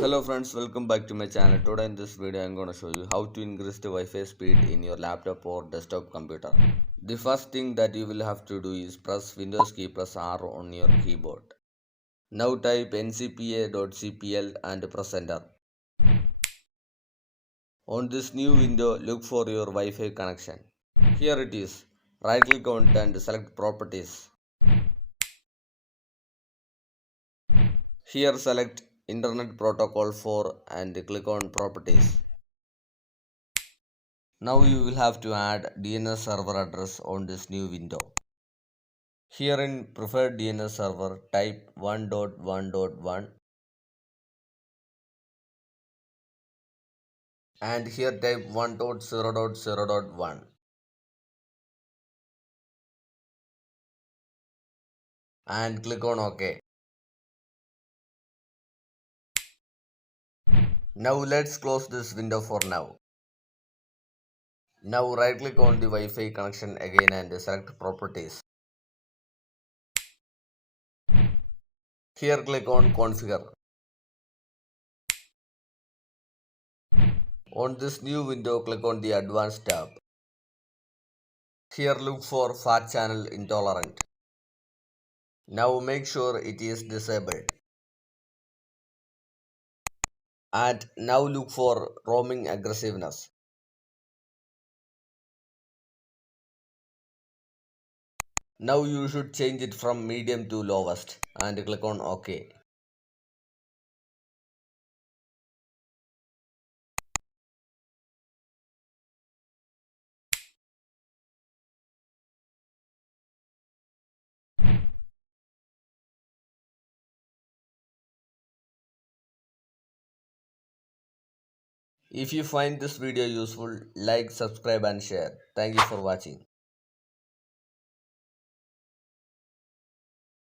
Hello friends, welcome back to my channel. Today in this video I'm going to show you how to increase the Wi-Fi speed in your laptop or desktop computer. The first thing that you will have to do is press Windows key plus R on your keyboard. Now type ncpa.cpl and press enter. On this new window, look for your Wi-Fi connection. Here it is. Right click on it and select properties. Here select Internet Protocol 4 and click on properties. Now you will have to add DNS server address on this new window. Here in preferred DNS server, type 1.1.1 and here type 1.0.0.1 and click on OK. Now let's close this window for now. Now right click on the Wi-Fi connection again and select properties. Here click on configure. On this new window, click on the advanced tab. Here look for fat channel intolerant. Now make sure it is disabled. And now look for roaming aggressiveness. Now you should change it from medium to lowest and click on OK. If you find this video useful, like, subscribe and share. Thank you for watching.